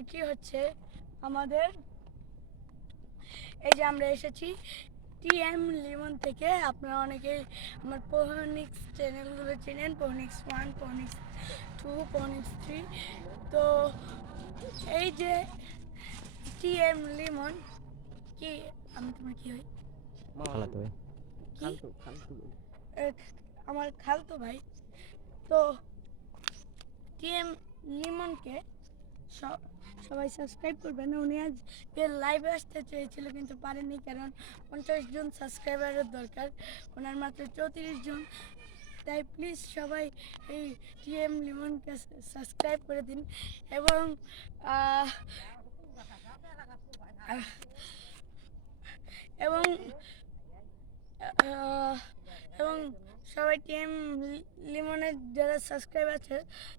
এটি হচ্ছে আমাদের, এই যে আমরা এসেছি টিএম লিমন থেকে। আপনারা অনেকেই আমার পোহনিক্স চ্যানেলগুলো চেনেন, পোহনিক্স 1, পোহনিক্স 2, পোহনিক্স 3। তো এই যে টিএম লিমন, কি আমি তোমার কি হই? খালাতো ভাই। কি আমার খালতো ভাই। তো টিএম লিমনকে সবাই সাবস্ক্রাইব করবেন। উনি আজ লাইভে আসতে চেয়েছিল কিন্তু পারেনি, কারণ 50 জন সাবস্ক্রাইবারের দরকার, ওনার মাত্র 34 জন। তাই প্লিজ সবাই এই টিএম লিমনকে সাবস্ক্রাইব করে দিন। এবং আহ, আহ, এবং আহ, এবং সবাই টিএম লিমনের যারা সাবস্ক্রাইব আছে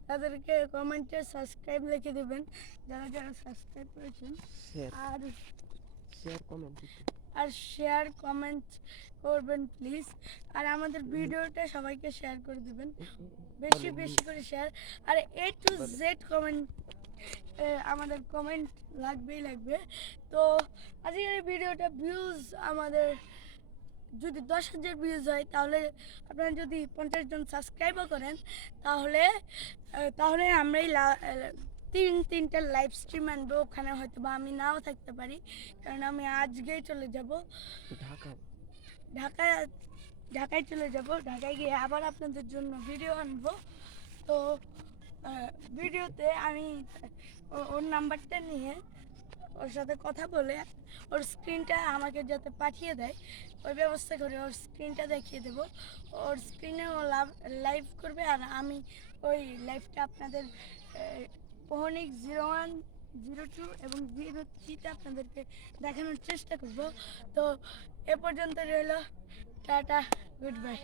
তাদেরকে কমেন্টে সাবস্ক্রাইব লিখে দেবেন, যারা যারা সাবস্ক্রাইব করেছেন। আর শেয়ার কমেন্ট করবেন প্লিজ। আর আমাদের ভিডিওটা সবাইকে শেয়ার করে দেবেন, বেশি বেশি করে শেয়ার। আর A to Z কমেন্ট, আমাদের কমেন্ট লাগবেই লাগবে। তো আজকের এই ভিডিওটা ভিউজ আমাদের যদি 10,000 ভিউজ হয়, তাহলে আপনারা যদি 50 জন সাবস্ক্রাইবও করেন, তাহলে তাহলে আমরাই তিনটা লাইভ স্ট্রিম আনবো। ওখানে হয়তো বা আমি নাও থাকতে পারি, কারণ আমি আজকেই চলে যাব ঢাকায়। ঢাকায় চলে যাব, ঢাকায় গিয়ে আবার আপনাদের জন্য ভিডিও আনবো। তো ভিডিওতে আমি ওর নাম্বারটা নিয়ে ওর সাথে কথা বলে ওর স্ক্রিনটা আমাকে যাতে পাঠিয়ে দেয়, ওই ব্যবস্থা করে ওর স্ক্রিনটা দেখিয়ে দেবো। ওর স্ক্রিনে ও লাইভ করবে, আর আমি ওই লাইভটা আপনাদের পোহনিক 01, 02 এবং 03তে আপনাদেরকে দেখানোর চেষ্টা করব। তো এ পর্যন্ত রইল, টাটা, গুড বাই।